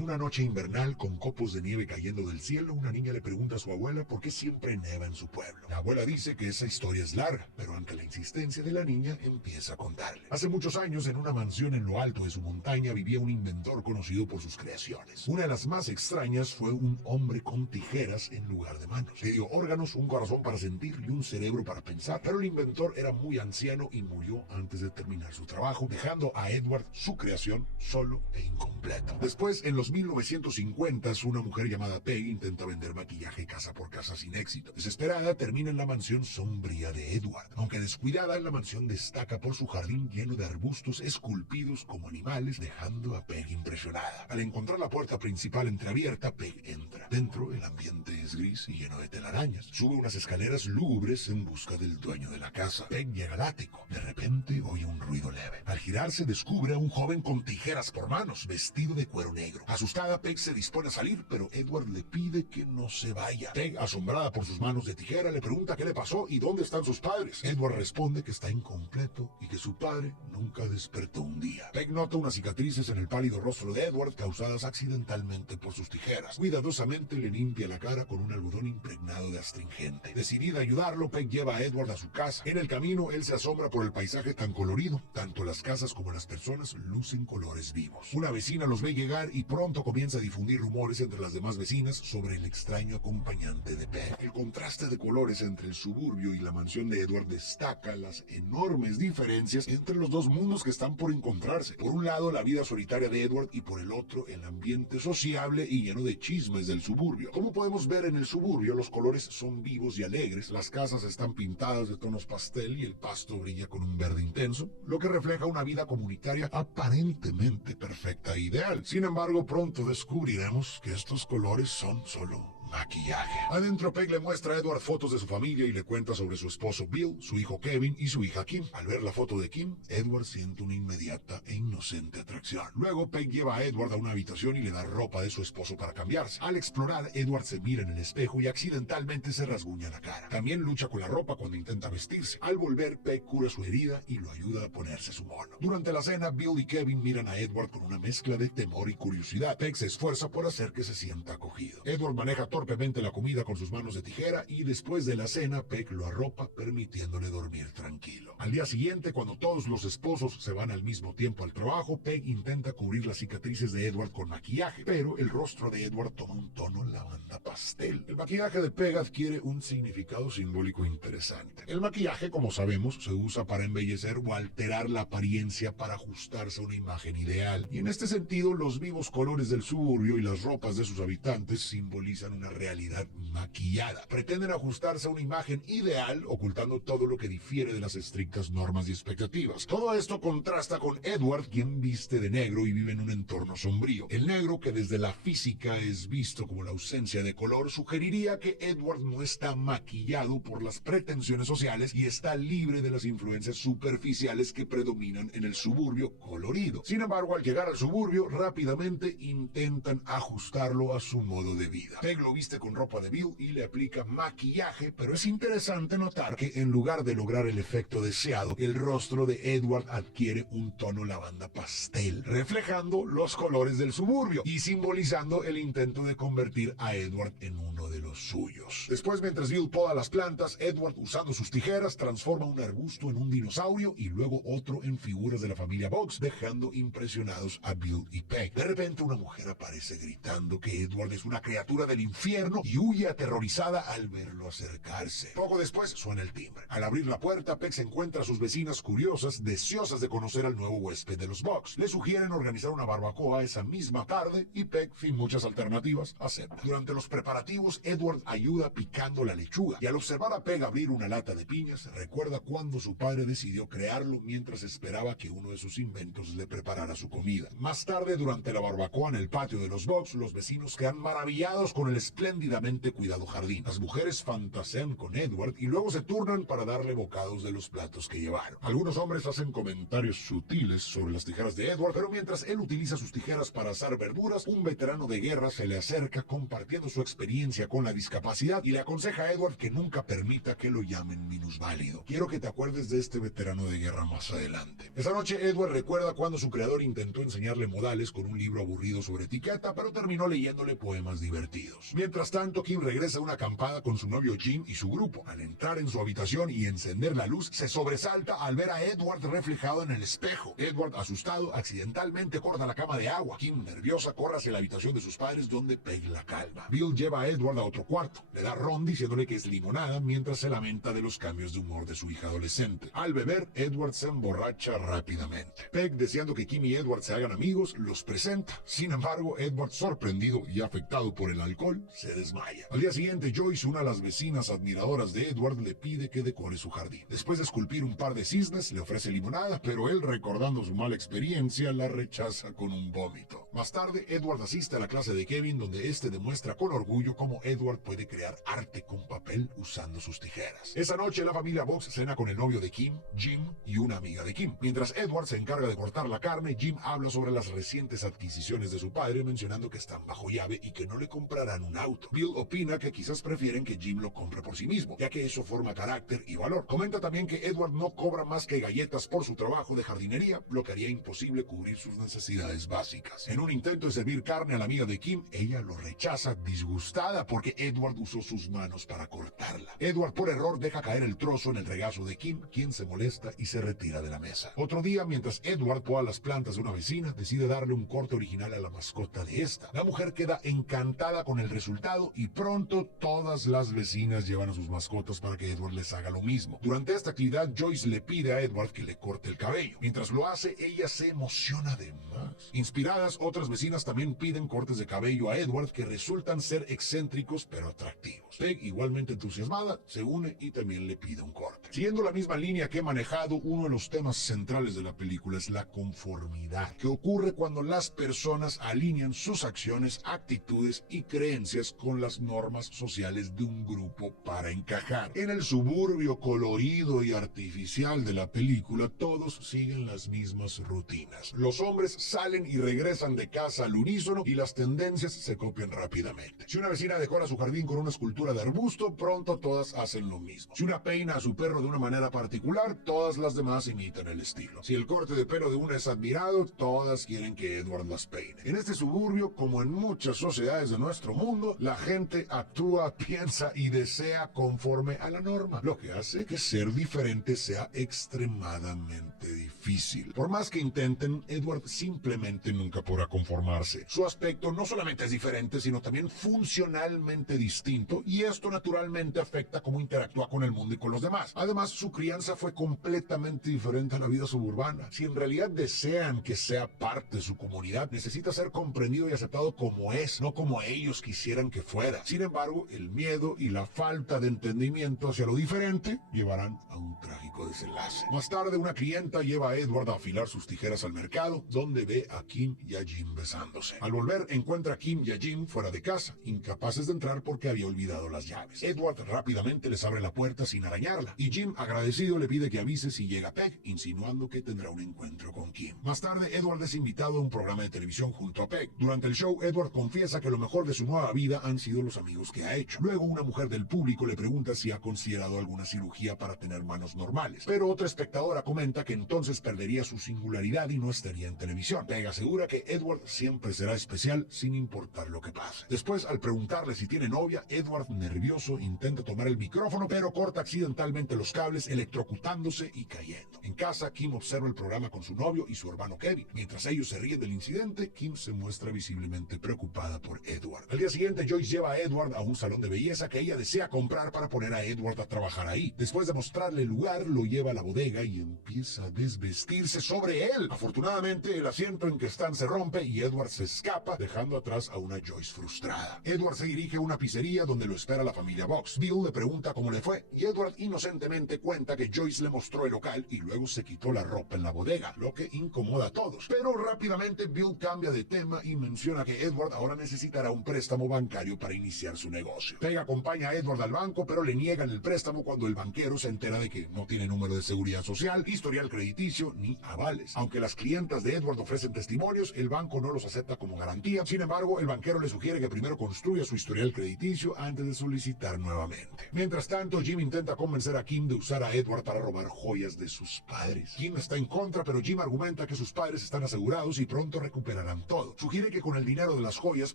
En una noche invernal, con copos de nieve cayendo del cielo, una niña le pregunta a su abuela por qué siempre neva en su pueblo. La abuela dice que esa historia es larga, pero ante la insistencia de la niña, empieza a contarle. Hace muchos años, en una mansión en lo alto de su montaña, vivía un inventor conocido por sus creaciones. Una de las más extrañas fue un hombre con tijeras en lugar de manos. Le dio órganos, un corazón para sentir y un cerebro para pensar, pero el inventor era muy anciano y murió antes de terminar su trabajo, dejando a Edward, su creación, solo e incompleto. Después, en los 1950s, una mujer llamada Peg intenta vender maquillaje casa por casa sin éxito. Desesperada, termina en la mansión sombría de Edward. Aunque descuidada, la mansión destaca por su jardín lleno de arbustos esculpidos como animales, dejando a Peg impresionada. Al encontrar la puerta principal entreabierta, Peg entra. Dentro, el ambiente es gris y lleno de telarañas. Sube unas escaleras lúgubres en busca del dueño de la casa. Peg llega al ático. De repente, oye un ruido leve. Al girarse, descubre a un joven con tijeras por manos, vestido de cuero negro. Asustada, Peg se dispone a salir, pero Edward le pide que no se vaya. Peg, asombrada por sus manos de tijera, le pregunta qué le pasó y dónde están sus padres. Edward responde que está incompleto y que su padre nunca despertó un día. Peg nota unas cicatrices en el pálido rostro de Edward causadas accidentalmente por sus tijeras. Cuidadosamente le limpia la cara con un algodón impregnado de astringente. Decidida a ayudarlo, Peg lleva a Edward a su casa. En el camino, él se asombra por el paisaje tan colorido. Tanto las casas como las personas lucen colores vivos. Una vecina los ve llegar y pronto comienza a difundir rumores entre las demás vecinas sobre el extraño acompañante de Peg. El contraste de colores entre el suburbio y la mansión de Edward destaca las enormes diferencias entre los dos mundos que están por encontrarse. Por un lado, la vida solitaria de Edward y por el otro, el ambiente sociable y lleno de chismes del suburbio. Como podemos ver en el suburbio, los colores son vivos y alegres, las casas están pintadas de tonos pastel y el pasto brilla con un verde intenso, lo que refleja una vida comunitaria aparentemente perfecta e ideal. Sin embargo, pronto descubriremos que estos colores son solo maquillaje. Adentro, Peg le muestra a Edward fotos de su familia y le cuenta sobre su esposo Bill, su hijo Kevin y su hija Kim. Al ver la foto de Kim, Edward siente una inmediata e inocente atracción. Luego, Peg lleva a Edward a una habitación y le da ropa de su esposo para cambiarse. Al explorar, Edward se mira en el espejo y accidentalmente se rasguña la cara. También lucha con la ropa cuando intenta vestirse. Al volver, Peg cura su herida y lo ayuda a ponerse su mono. Durante la cena, Bill y Kevin miran a Edward con una mezcla de temor y curiosidad. Peg se esfuerza por hacer que se sienta acogido. Edward maneja torpemente la comida con sus manos de tijera y después de la cena, Peg lo arropa permitiéndole dormir tranquilo. Al día siguiente, cuando todos los esposos se van al mismo tiempo al trabajo, Peg intenta cubrir las cicatrices de Edward con maquillaje, pero el rostro de Edward toma un tono lavanda pastel. El maquillaje de Peg adquiere un significado simbólico interesante. El maquillaje, como sabemos, se usa para embellecer o alterar la apariencia para ajustarse a una imagen ideal. Y en este sentido, los vivos colores del suburbio y las ropas de sus habitantes simbolizan una realidad maquillada. Pretenden ajustarse a una imagen ideal, ocultando todo lo que difiere de las estrictas normas y expectativas. Todo esto contrasta con Edward, quien viste de negro y vive en un entorno sombrío. El negro, que desde la física es visto como la ausencia de color, sugeriría que Edward no está maquillado por las pretensiones sociales y está libre de las influencias superficiales que predominan en el suburbio colorido. Sin embargo, al llegar al suburbio, rápidamente intentan ajustarlo a su modo de vida. Peg lo viste con ropa de Bill y le aplica maquillaje, pero es interesante notar que en lugar de lograr el efecto deseado, el rostro de Edward adquiere un tono lavanda pastel, reflejando los colores del suburbio y simbolizando el intento de convertir a Edward en uno de los suyos. Después, mientras Bill poda las plantas, Edward, usando sus tijeras, transforma un arbusto en un dinosaurio y luego otro en figuras de la familia Bugs, dejando impresionados a Bill y Peg. De repente, una mujer aparece gritando que Edward es una criatura del infierno y huye aterrorizada al verlo acercarse. Poco después suena el timbre. Al abrir la puerta, Peg se encuentra a sus vecinas curiosas, deseosas de conocer al nuevo huésped de los Bugs. Le sugieren organizar una barbacoa esa misma tarde y Peg, sin muchas alternativas, acepta. Durante los preparativos, Edward ayuda picando la lechuga y al observar a Peg abrir una lata de piñas, recuerda cuando su padre decidió crearlo mientras esperaba que uno de sus inventos le preparara su comida. Más tarde, durante la barbacoa en el patio de los Bugs, los vecinos quedan maravillados con el espléndidamente cuidado jardín. Las mujeres fantasean con Edward y luego se turnan para darle bocados de los platos que llevaron. Algunos hombres hacen comentarios sutiles sobre las tijeras de Edward, pero mientras él utiliza sus tijeras para asar verduras, un veterano de guerra se le acerca compartiendo su experiencia con la una discapacidad y le aconseja a Edward que nunca permita que lo llamen minusválido. Quiero que te acuerdes de este veterano de guerra más adelante. Esa noche Edward recuerda cuando su creador intentó enseñarle modales con un libro aburrido sobre etiqueta, pero terminó leyéndole poemas divertidos. Mientras tanto, Kim regresa a una acampada con su novio Jim y su grupo. Al entrar en su habitación y encender la luz, se sobresalta al ver a Edward reflejado en el espejo. Edward, asustado, accidentalmente corta la cama de agua. Kim, nerviosa, corre hacia la habitación de sus padres donde Peg la calma. Bill lleva a Edward a otro cuarto. Le da ron diciéndole que es limonada mientras se lamenta de los cambios de humor de su hija adolescente. Al beber, Edward se emborracha rápidamente. Peg, deseando que Kim y Edward se hagan amigos, los presenta. Sin embargo, Edward, sorprendido y afectado por el alcohol, se desmaya. Al día siguiente, Joyce, una de las vecinas admiradoras de Edward, le pide que decore su jardín. Después de esculpir un par de cisnes, le ofrece limonada, pero él, recordando su mala experiencia, la rechaza con un vómito. Más tarde, Edward asiste a la clase de Kevin, donde este demuestra con orgullo cómo Edward puede crear arte con papel usando sus tijeras. Esa noche, la familia Box cena con el novio de Kim, Jim, y una amiga de Kim. Mientras Edward se encarga de cortar la carne, Jim habla sobre las recientes adquisiciones de su padre, mencionando que están bajo llave y que no le comprarán un auto. Bill opina que quizás prefieren que Jim lo compre por sí mismo, ya que eso forma carácter y valor. Comenta también que Edward no cobra más que galletas por su trabajo de jardinería, lo que haría imposible cubrir sus necesidades básicas. En un intento de servir carne a la amiga de Kim, ella lo rechaza disgustada porque Edward usó sus manos para cortarla. Edward por error deja caer el trozo en el regazo de Kim, quien se molesta y se retira de la mesa. Otro día, mientras Edward poda las plantas de una vecina, decide darle un corte original a la mascota de esta. La mujer queda encantada con el resultado y pronto todas las vecinas llevan a sus mascotas para que Edward les haga lo mismo. Durante esta actividad, Joyce le pide a Edward que le corte el cabello. Mientras lo hace, ella se emociona de más. Inspiradas, otras vecinas también piden cortes de cabello a Edward que resultan ser excéntricos pero atractivos. Peg, igualmente entusiasmada, se une y también le pide un corte. Siguiendo la misma línea que he manejado, uno de los temas centrales de la película es la conformidad, que ocurre cuando las personas alinean sus acciones, actitudes y creencias con las normas sociales de un grupo para encajar. En el suburbio colorido y artificial de la película, todos siguen las mismas rutinas. Los hombres salen y regresan de casa al unísono y las tendencias se copian rápidamente. Si una vecina decora su jardín con una escultura de arbusto, pronto todas hacen lo mismo. Si una peina a su perro de una manera particular, todas las demás imitan el estilo. Si el corte de pelo de una es admirado, todas quieren que Edward las peine. En este suburbio, como en muchas sociedades de nuestro mundo, la gente actúa, piensa y desea conforme a la norma, lo que hace que ser diferente sea extremadamente difícil. Por más que intenten, Edward simplemente nunca podrá conformarse. Su aspecto no solamente es diferente, sino también funcionalmente distinto, y esto naturalmente afecta cómo interactúa con el mundo y con los demás. Además, su crianza fue completamente diferente a la vida suburbana. Si en realidad desean que sea parte de su comunidad, necesita ser comprendido y aceptado como es, no como ellos quisieran que fuera. Sin embargo, el miedo y la falta de entendimiento hacia lo diferente llevarán a un trágico desenlace. Más tarde, una clienta lleva a Edward a afilar sus tijeras al mercado, donde ve a Kim y a Jim besándose. Al volver, encuentra a Kim y a Jim fuera de casa, incapaces de entrar porque había olvidado las llaves. Edward rápidamente les abre la puerta sin arañarla, y Jim, agradecido, le pide que avise si llega Peg, insinuando que tendrá un encuentro con Kim. Más tarde, Edward es invitado a un programa de televisión junto a Peg. Durante el show, Edward confiesa que lo mejor de su nueva vida han sido los amigos que ha hecho. Luego, una mujer del público le pregunta si ha considerado alguna cirugía para tener manos normales, pero otra espectadora comenta que entonces perdería su singularidad y no estaría en televisión. Peg asegura que Edward siempre será especial sin importar lo que pase. Después, al preguntarle si tiene novia, Edward, nervioso, intenta tomar el micrófono, pero corta accidentalmente los cables, electrocutándose y cayendo. En casa, Kim observa el programa con su novio y su hermano Kevin. Mientras ellos se ríen del incidente, Kim se muestra visiblemente preocupada por Edward. Al día siguiente, Joyce lleva a Edward a un salón de belleza que ella desea comprar para poner a Edward a trabajar ahí. Después de mostrarle el lugar, lo lleva a la bodega y empieza a desvestirse sobre él. Afortunadamente, el asiento en que están se rompe y Edward se escapa, dejando atrás a una Joyce frustrada. Edward se dirige a una pizzería donde lo espera la familia Box. Bill le pregunta cómo le fue y Edward inocentemente cuenta que Joyce le mostró el local y luego se quitó la ropa en la bodega, lo que incomoda a todos. Pero rápidamente Bill cambia de tema y menciona que Edward ahora necesitará un préstamo bancario para iniciar su negocio. Peg acompaña a Edward al banco, pero le niegan el préstamo cuando el banquero se entera de que no tiene número de seguridad social, historial crediticio ni avales. Aunque las clientas de Edward ofrecen testimonios, el banco no los acepta como garantía. Sin embargo, el banquero le sugiere que primero construya su historial crediticio antes de solicitar nuevamente. Mientras tanto, Jim intenta convencer a Kim de usar a Edward para robar joyas de sus padres. Kim está en contra, pero Jim argumenta que sus padres están asegurados y pronto recuperarán todo. Sugiere que con el dinero de las joyas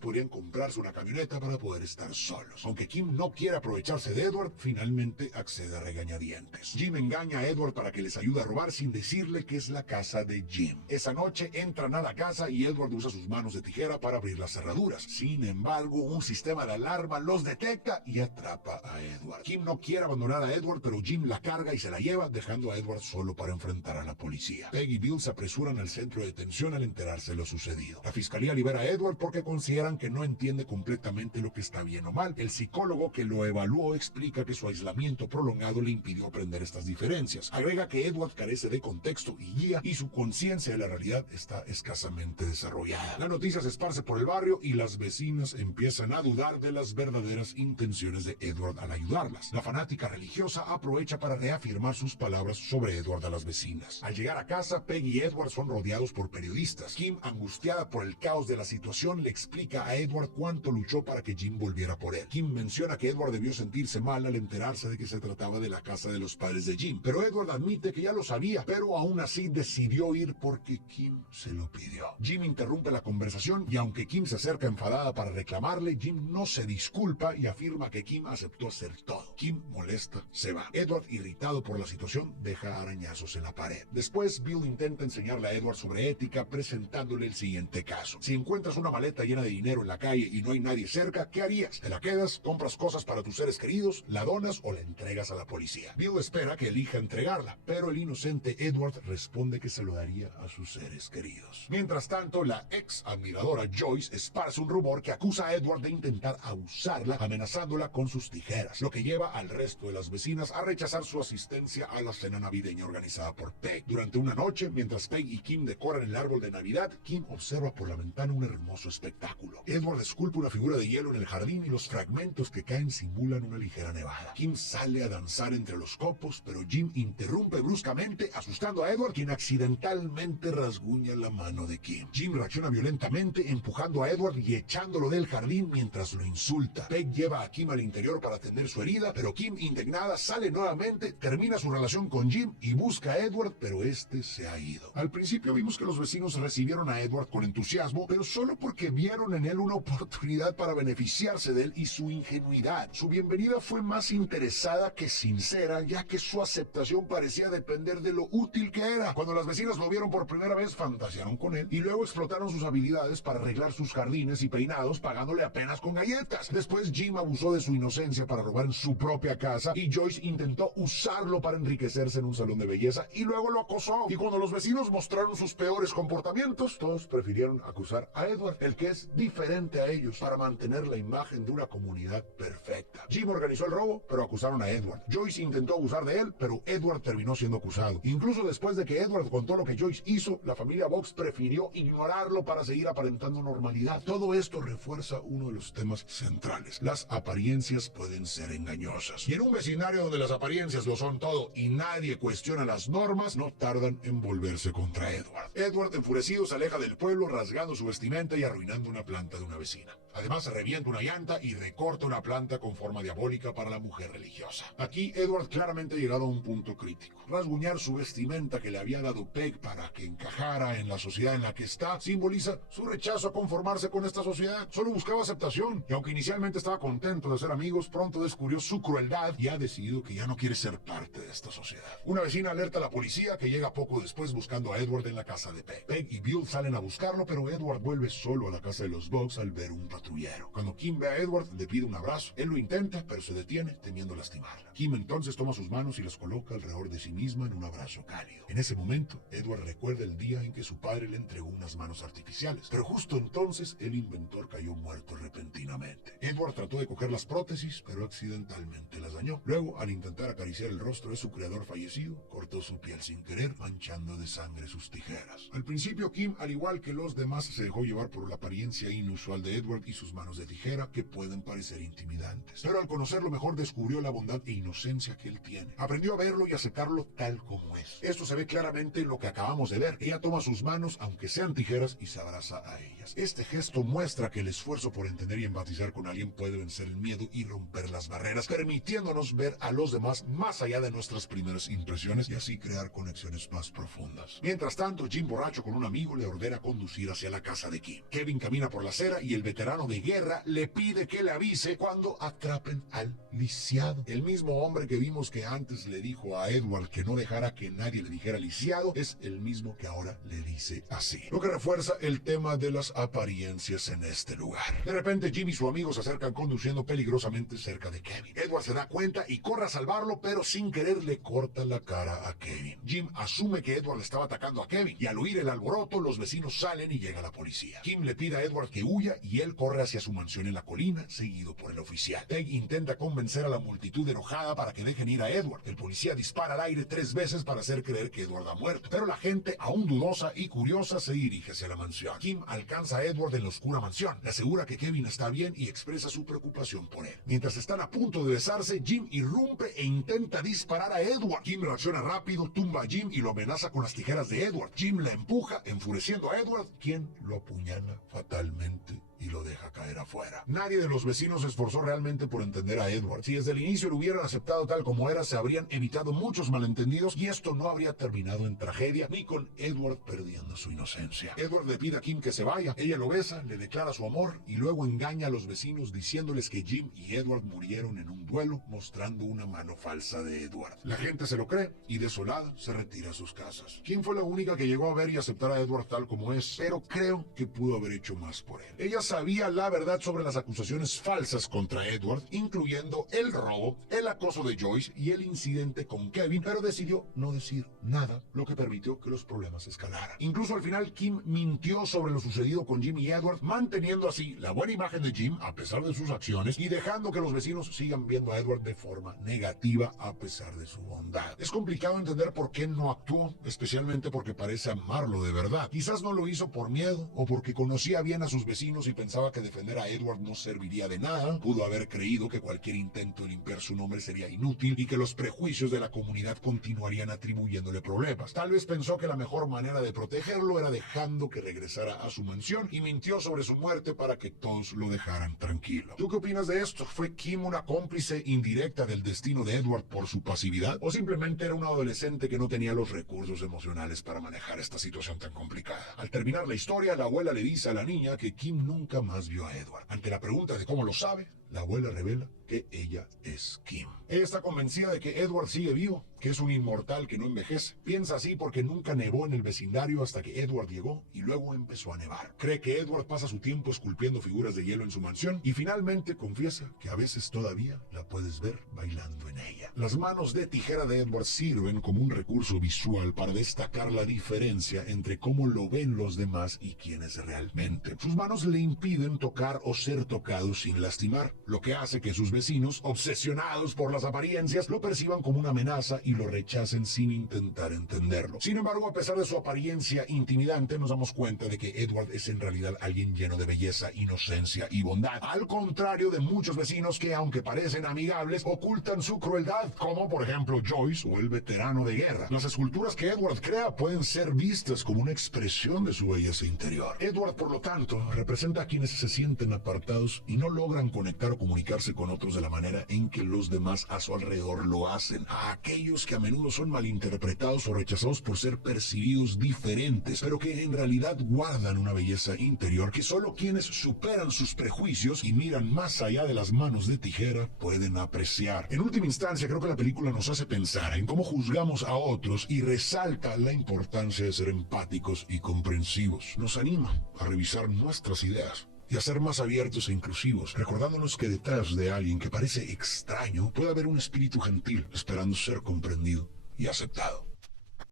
podrían comprarse una camioneta para poder estar solos. Aunque Kim no quiere aprovecharse de Edward, finalmente accede a regañadientes. Jim engaña a Edward para que les ayude a robar sin decirle que es la casa de Jim. Esa noche entran a la casa y Edward usa sus manos de tijera para abrir las cerraduras. Sin embargo, un sistema de alarma los detecta y atrapa a Edward. Kim no quiere abandonar a Edward, pero Jim la carga y se la lleva, dejando a Edward solo para enfrentar a la policía. Peg y Bill se apresuran al centro de detención al enterarse de lo sucedido. La fiscalía libera a Edward porque consideran que no entiende completamente lo que está bien o mal. El psicólogo que lo evaluó explica que su aislamiento prolongado le impidió aprender estas diferencias. Agrega que Edward carece de contexto y guía y su conciencia de la realidad está escasamente desarrollada. La noticia se esparce por el barrio y las vecinas empiezan a dudar de las verdaderas intenciones de Edward al ayudarlas. La fanática religiosa aprovecha para reafirmar sus palabras sobre Edward a las vecinas. Al llegar a casa, Peg y Edward son rodeados por periodistas. Kim, angustiada por el caos de la situación, le explica a Edward cuánto luchó para que Jim volviera por él. Kim menciona que Edward debió sentirse mal al enterarse de que se trataba de la casa de los padres de Jim, pero Edward admite que ya lo sabía, pero aún así decidió ir porque Kim se lo pidió. Jim interrumpe la conversación y aunque Kim se acerca enfadada para reclamarle, Jim no se disculpa y afirma que Kim aceptó hacer todo. Kim, molesta, se va. Edward, irritado por la situación, deja arañazos en la pared. Después, Bill intenta enseñarle a Edward sobre ética, presentándole el siguiente caso. Si encuentras una maleta llena de dinero en la calle y no hay nadie cerca, ¿qué harías? ¿Te la quedas, compras cosas para tus seres queridos, la donas o la entregas a la policía? Bill espera que elija entregarla, pero el inocente Edward responde que se lo daría a sus seres queridos. Mientras tanto, la ex admiradora Joyce esparce un rumor que acusa a Edward de intentar abusarla, amenazándola con sus tijeras, lo que lleva al resto de las vecinas a rechazar su asistencia a la cena navideña organizada por Peg. Durante una noche, mientras Peg y Kim decoran el árbol de Navidad, Kim observa por la ventana un hermoso espectáculo. Edward esculpe una figura de hielo en el jardín y los fragmentos que caen simulan una ligera nevada. Kim sale a danzar entre los copos, pero Jim interrumpe bruscamente, asustando a Edward, quien accidentalmente rasguña la mano de Kim. Jim reacciona violentamente, empujando a Edward y echándolo del jardín mientras lo insulta. Peg lleva a Kim al interior para atender su herida, pero Kim, indignada, sale nuevamente, termina su relación con Jim y busca a Edward, pero este se ha ido. Al principio vimos que los vecinos recibieron a Edward con entusiasmo, pero solo porque vieron en él una oportunidad para beneficiarse de él y su ingenuidad. Su bienvenida fue más interesada que sincera, ya que su aceptación parecía depender de lo útil que era. Cuando las vecinas lo vieron por primera vez, fantasearon con él y luego explotaron sus habilidades para arreglar sus jardines y peinados, pagándole apenas con galletas. Después, Jim abusó de su inocencia para robar en su propia casa y Joyce intentó usarlo para enriquecerse en un salón de belleza y luego lo acosó. Y cuando los vecinos mostraron sus peores comportamientos, todos prefirieron acusar a Edward, el que es diferente a ellos, para mantener la imagen de una comunidad perfecta. Jim organizó el robo, pero acusaron a Edward. Joyce intentó abusar de él, pero Edward terminó siendo acusado. Incluso después de que Edward contó lo que Joyce hizo, la familia Box prefirió ignorarlo para seguir aparentando normalidad. Todo esto refuerza uno de los temas centrales. Las apariencias pueden ser engañosas. Y en un vecindario donde las apariencias lo son todo y nadie cuestiona las normas, no tardan en volverse contra Edward. Edward, enfurecido, se aleja del pueblo rasgando su vestimenta y arruinando una planta de una vecina. Además, revienta una llanta y recorta una planta con forma diabólica para la mujer religiosa. Aquí, Edward claramente ha llegado a un punto crítico. Rasguñar su vestimenta que le había dado Peg para que encajara en la sociedad en la que está simboliza su rechazo a conformarse con esta sociedad. Solo buscaba aceptación y aunque inicialmente estaba contento de ser amigos, pronto descubrió su crueldad y ha decidido que ya no quiere ser parte de esta sociedad. Una vecina alerta a la policía, que llega poco después buscando a Edward en la casa de Peg. Peg y Bill salen a buscarlo, pero Edward vuelve solo a la casa de los Bugs al ver un patrullero. Cuando Kim ve a Edward, le pide un abrazo. Él lo intenta, pero se detiene temiendo lastimarla. Kim entonces toma sus manos y las coloca alrededor de sí misma en un abrazo cálido. En ese momento, Edward recuerda el día en que su padre le entregó unas manos artificiales, pero justo entonces el inventor cayó muerto repentinamente. Edward trató de coger las prótesis, pero accidentalmente las dañó. Luego, al intentar acariciar el rostro de su creador fallecido, cortó su piel sin querer, manchando de sangre sus tijeras. Al principio, Kim, al igual que los demás, se dejó llevar por la apariencia inusual de Edward y sus manos de tijera, que pueden parecer intimidantes. Pero pero al conocerlo mejor descubrió la bondad e inocencia que él tiene. Aprendió a verlo y aceptarlo tal como es. Esto se ve claramente en lo que acabamos de ver. Ella toma sus manos, aunque sean tijeras, y se abraza a ellas. Este gesto muestra que el esfuerzo por entender y empatizar con alguien puede vencer el miedo y romper las barreras, permitiéndonos ver a los demás más allá de nuestras primeras impresiones y así crear conexiones más profundas. Mientras tanto, Jim, borracho con un amigo, le ordena conducir hacia la casa de Kim. Kevin camina por la acera y el veterano de guerra le pide que le avise cuando atrapen al lisiado. El mismo hombre que vimos que antes le dijo a Edward que no dejara que nadie le dijera lisiado es el mismo que ahora le dice así, lo que refuerza el tema de las apariencias en este lugar. De repente, Jim y su amigo se acercan conduciendo peligrosamente cerca de Kevin. Edward se da cuenta y corre a salvarlo, pero sin querer le corta la cara a Kevin. Jim asume que Edward le estaba atacando a Kevin y al oír el alboroto, los vecinos salen y llega la policía. Kim le pide a Edward que huya y él corre hacia su mansión en la colina, seguido por el oficial. Peg intenta convencer a la multitud enojada para que dejen ir a Edward. El policía dispara al aire 3 veces para hacer creer que Edward ha muerto, pero la gente, aún dudosa y curiosa, se dirige hacia la mansión. Kim alcanza a Edward en la oscura mansión, le asegura que Kevin está bien y expresa su preocupación por él. Mientras están a punto de besarse, Jim irrumpe e intenta disparar a Edward. Kim reacciona rápido, tumba a Jim y lo amenaza con las tijeras de Edward. Jim la empuja, enfureciendo a Edward, quien lo apuñala fatalmente y lo deja caer afuera. Nadie de los vecinos se esforzó realmente por entender a Edward. Si desde el inicio lo hubieran aceptado tal como era, se habrían evitado muchos malentendidos y esto no habría terminado en tragedia ni con Edward perdiendo su inocencia. Edward le pide a Kim que se vaya, ella lo besa, le declara su amor y luego engaña a los vecinos diciéndoles que Jim y Edward murieron en un duelo, mostrando una mano falsa de Edward. La gente se lo cree y desolada se retira a sus casas. Kim fue la única que llegó a ver y aceptar a Edward tal como es, pero creo que pudo haber hecho más por él. Ella sabía la verdad sobre las acusaciones falsas contra Edward, incluyendo el robo, el acoso de Joyce y el incidente con Kevin, pero decidió no decir nada, lo que permitió que los problemas escalaran. Incluso al final, Kim mintió sobre lo sucedido con Jim y Edward, manteniendo así la buena imagen de Jim a pesar de sus acciones y dejando que los vecinos sigan viendo a Edward de forma negativa a pesar de su bondad. Es complicado entender por qué no actuó, especialmente porque parece amarlo de verdad. Quizás no lo hizo por miedo o porque conocía bien a sus vecinos y pensaba que defender a Edward no serviría de nada. Pudo haber creído que cualquier intento de limpiar su nombre sería inútil y que los prejuicios de la comunidad continuarían atribuyéndole problemas. Tal vez pensó que la mejor manera de protegerlo era dejando que regresara a su mansión y mintió sobre su muerte para que todos lo dejaran tranquilo. ¿Tú qué opinas de esto? ¿Fue Kim una cómplice indirecta del destino de Edward por su pasividad? ¿O simplemente era un adolescente que no tenía los recursos emocionales para manejar esta situación tan complicada? Al terminar la historia, la abuela le dice a la niña que Kim nunca más vio a Edward. Ante la pregunta de cómo lo sabe, la abuela revela que ella es Kim. Ella está convencida de que Edward sigue vivo, que es un inmortal que no envejece. Piensa así porque nunca nevó en el vecindario hasta que Edward llegó y luego empezó a nevar. Cree que Edward pasa su tiempo esculpiendo figuras de hielo en su mansión y finalmente confiesa que a veces todavía la puedes ver bailando en ella. Las manos de tijera de Edward sirven como un recurso visual para destacar la diferencia entre cómo lo ven los demás y quién es realmente. Sus manos le impiden tocar o ser tocado sin lastimar, lo que hace que sus vecinos, obsesionados por las apariencias, lo perciban como una amenaza y lo rechacen sin intentar entenderlo. Sin embargo, a pesar de su apariencia intimidante, nos damos cuenta de que Edward es en realidad alguien lleno de belleza, inocencia y bondad. Al contrario de muchos vecinos que, aunque parecen amigables, ocultan su crueldad, como por ejemplo Joyce o el veterano de guerra. Las esculturas que Edward crea pueden ser vistas como una expresión de su belleza interior. Edward, por lo tanto, representa a quienes se sienten apartados y no logran conectar o comunicarse con otros de la manera en que los demás a su alrededor lo hacen. A aquellos que a menudo son malinterpretados o rechazados por ser percibidos diferentes, pero que en realidad guardan una belleza interior que solo quienes superan sus prejuicios y miran más allá de las manos de tijera pueden apreciar. En última instancia, creo que la película nos hace pensar en cómo juzgamos a otros y resalta la importancia de ser empáticos y comprensivos. Nos anima a revisar nuestras ideas y a ser más abiertos e inclusivos, recordándonos que detrás de alguien que parece extraño puede haber un espíritu gentil esperando ser comprendido y aceptado.